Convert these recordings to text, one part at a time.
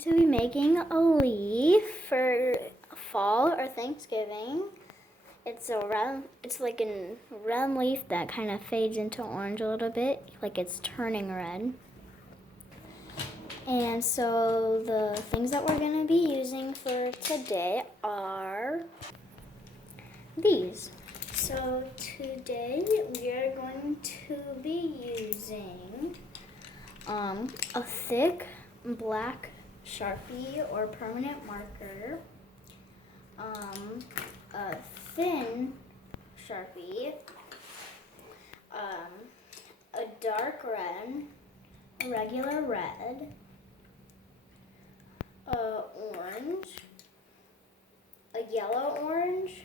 To be making a leaf for fall or Thanksgiving. It's like a red leaf that kind of fades into orange a little bit, like it's turning red. And so the things that we're going to be using for today are these. So today we are going to be using a thick black Sharpie or permanent marker, a thin Sharpie, a dark red, a regular red, orange, a yellow orange,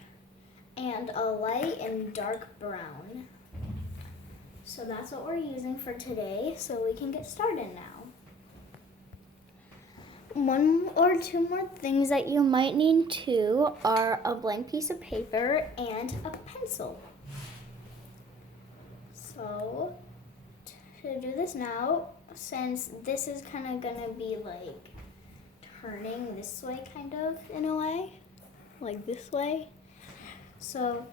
and a light and dark brown. So that's what we're using for today, so we can get started now. One or two more things that you might need too are a blank piece of paper and a pencil. So to do this now, since this is kind of gonna be like turning this way kind of in a way, like this way. So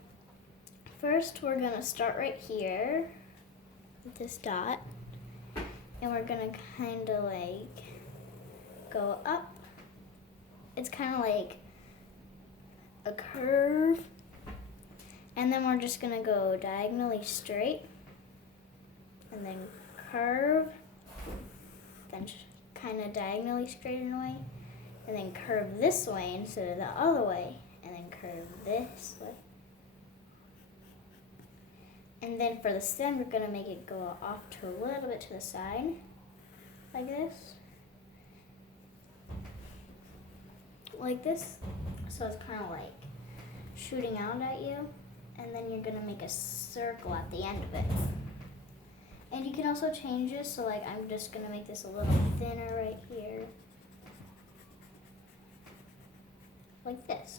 first we're gonna start right here with this dot, and we're gonna kind of like go up. It's kind of like a curve, and then we're just gonna go diagonally straight, and then curve, then kind of diagonally straight in a way, and then curve this way instead of the other way, and then curve this way. And then for the stem, we're gonna make it go off to a little bit to the side, like this. Like this, so it's kind of like shooting out at you, and then you're gonna make a circle at the end of it. And you can also change this, so like I'm just gonna make this a little thinner right here, like this.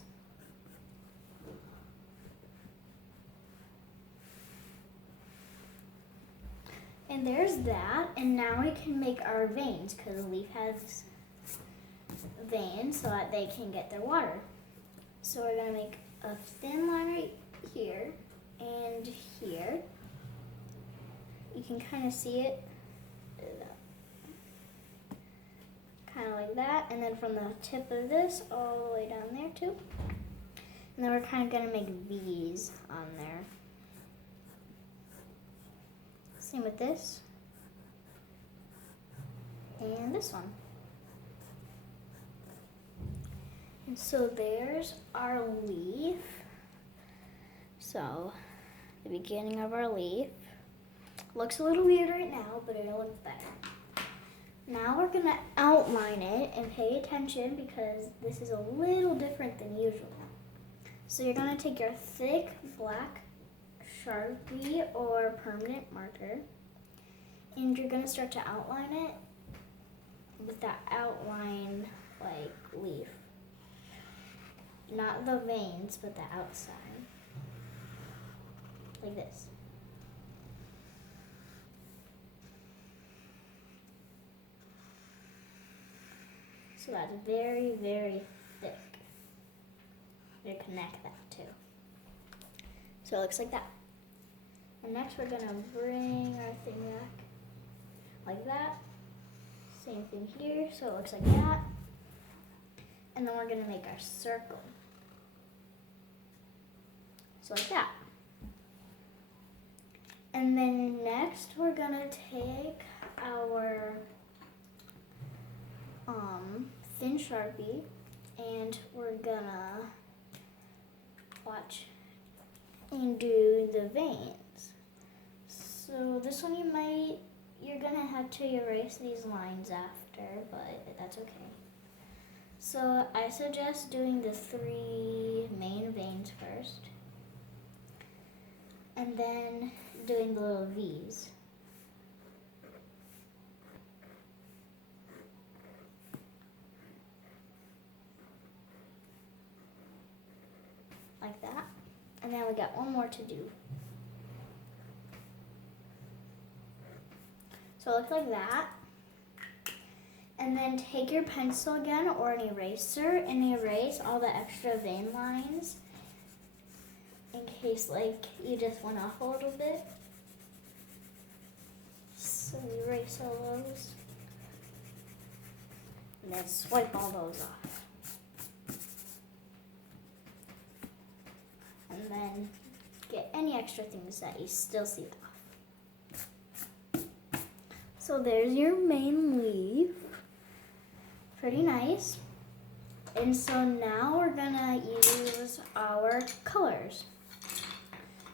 And there's that, and now we can make our veins, because the leaf has veins so that they can get their water. So we're gonna make a thin line right here and here. You can kind of see it, kind of like that, and then from the tip of this all the way down there too. And then we're kind of gonna make V's on there. Same with this and this one. And so there's our leaf. So the beginning of our leaf. Looks a little weird right now, but it'll look better. Now we're gonna outline it, and pay attention because this is a little different than usual. So you're gonna take your thick black Sharpie or permanent marker, and you're gonna start to outline it with that outline like leaf. Not the veins, but the outside. Like this. So that's very, very thick. You connect that too. So it looks like that. And next we're gonna bring our thing back like that. Same thing here, so it looks like that. And then we're gonna make our circle. So like that. And then next we're gonna take our thin Sharpie, and we're gonna watch and do the veins. So this one you're gonna have to erase these lines after, but that's okay. So I suggest doing the 3 main veins first, and then doing the little V's. Like that. And then we got one more to do. So it looks like that. And And then take your pencil again or an eraser and erase all the extra vein lines in case like you just went off a little bit. So erase all those. And then swipe all those off. And then get any extra things that you still see off. So there's your main leaf. Pretty nice. And so now we're gonna use our colors.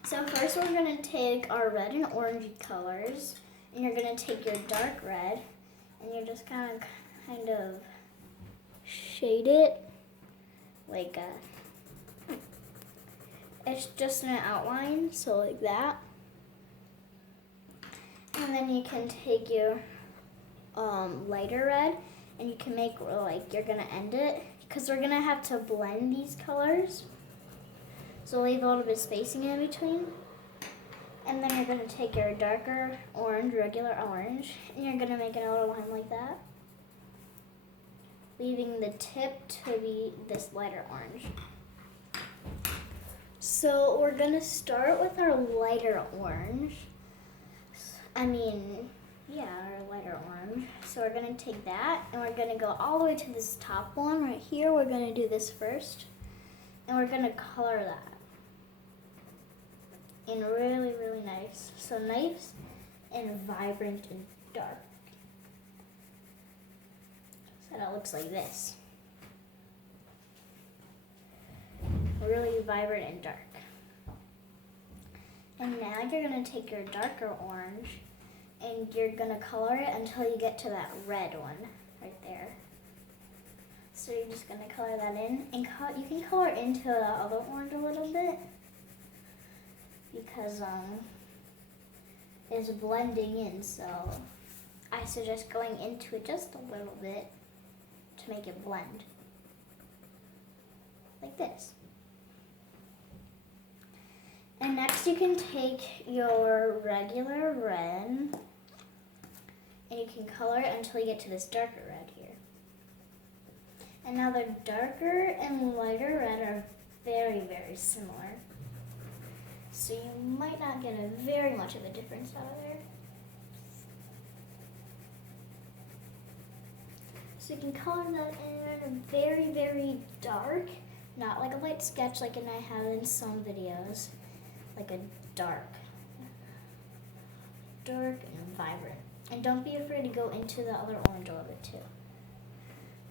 So first we're gonna take our red and orange colors, and you're gonna take your dark red, and you're just gonna kind of shade it like it's just an outline, so like that. And then you can take your lighter red, and you can make like you're gonna end it because we're gonna have to blend these colors. So leave a little bit of spacing in between. And then you're gonna take your darker orange, regular orange, and you're gonna make another line like that, leaving the tip to be this lighter orange. So we're gonna start with our lighter orange. Our lighter orange. So we're gonna take that and we're gonna go all the way to this top one right here. We're gonna do this first, and we're gonna color that in really, really nice. So nice and vibrant and dark. So that looks like this. Really vibrant and dark. And now you're gonna take your darker orange and you're gonna color it until you get to that red one right there. So you're just gonna color that in, and you can color into the other orange a little bit because it's blending in. So I suggest going into it just a little bit to make it blend, like this. And next you can take your regular red and you can color it until you get to this darker red here. And now the darker and lighter red are very, very similar. So you might not get very much of a difference out of there. So you can color that in very, very dark, not like a light sketch like I have in some videos. Like a dark and vibrant. And don't be afraid to go into the other orange a little bit too.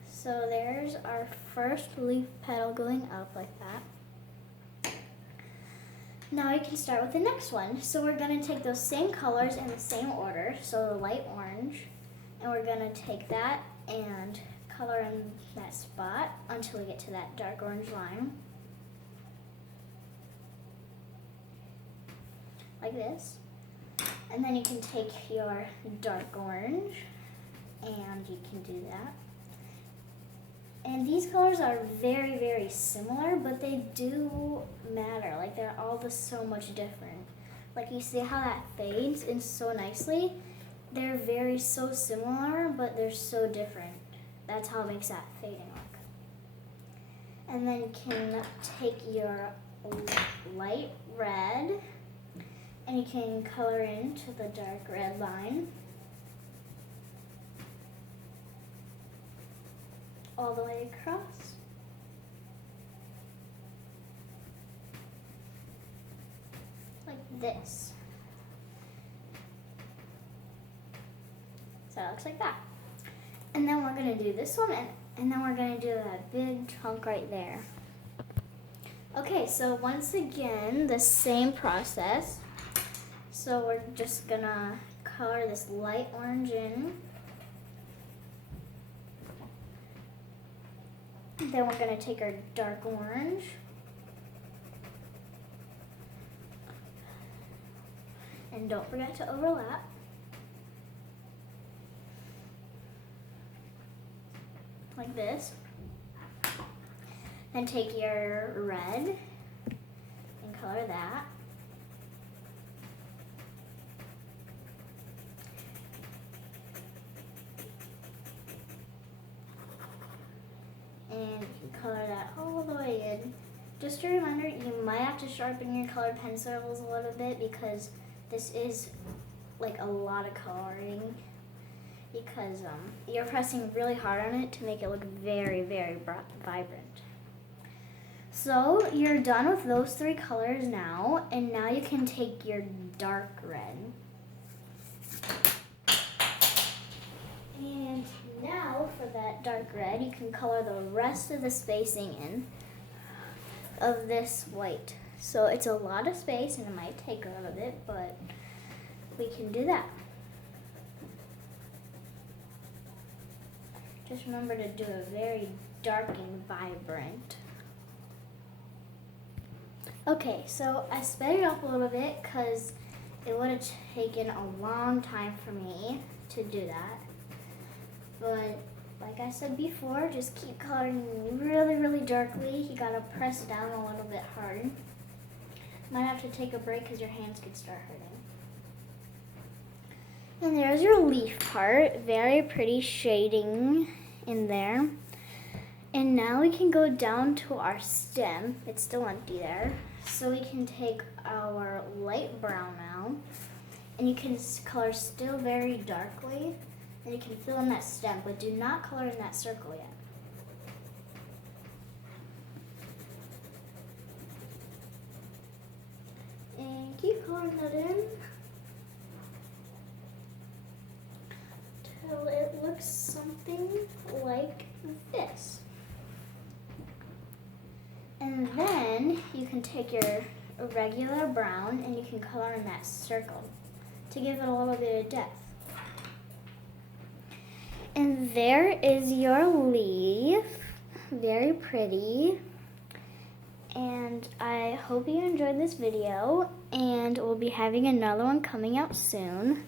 So there's our first leaf petal going up like that. Now you can start with the next one. So we're gonna take those same colors in the same order. So the light orange, and we're gonna take that and color in that spot until we get to that dark orange line. Like this. And then you can take your dark orange and you can do that. And these colors are very, very similar, but they do matter. Like they're all just so much different. Like you see how that fades in so nicely? They're so similar, but they're so different. That's how it makes that fading look. And then you can take your light red and you can color into the dark red line all the way across. Like this. So it looks like that. And then we're gonna do this one, and then we're gonna do that big chunk right there. Okay, so once again, the same process. So we're just gonna color this light orange in. Then we're gonna take our dark orange. And don't forget to overlap. Like this. Then take your red and color that. and color that all the way in. Just a reminder, you might have to sharpen your colored pencils a little bit because this is like a lot of coloring, because you're pressing really hard on it to make it look very, very vibrant. So you're done with those 3 colors now, and now you can take your dark red. And now for that dark red, you can color the rest of the spacing in of this white. So it's a lot of space and it might take a little bit, but we can do that. Just remember to do it very dark and vibrant. Okay, so I sped it up a little bit because it would have taken a long time for me to do that. But like I said before, just keep coloring really, really darkly. You gotta press down a little bit hard. Might have to take a break because your hands could start hurting. And there's your leaf part. Very pretty shading in there. And now we can go down to our stem. It's still empty there. So we can take our light brown now, and you can color still very darkly, and you can fill in that stem, but do not color in that circle yet. And keep coloring that in till it looks something like this. And then you can take your regular brown and you can color in that circle to give it a little bit of depth. And there is your leaf. Very pretty. And I hope you enjoyed this video, and we'll be having another one coming out soon.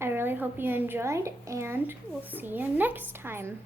I really hope you enjoyed, and we'll see you next time.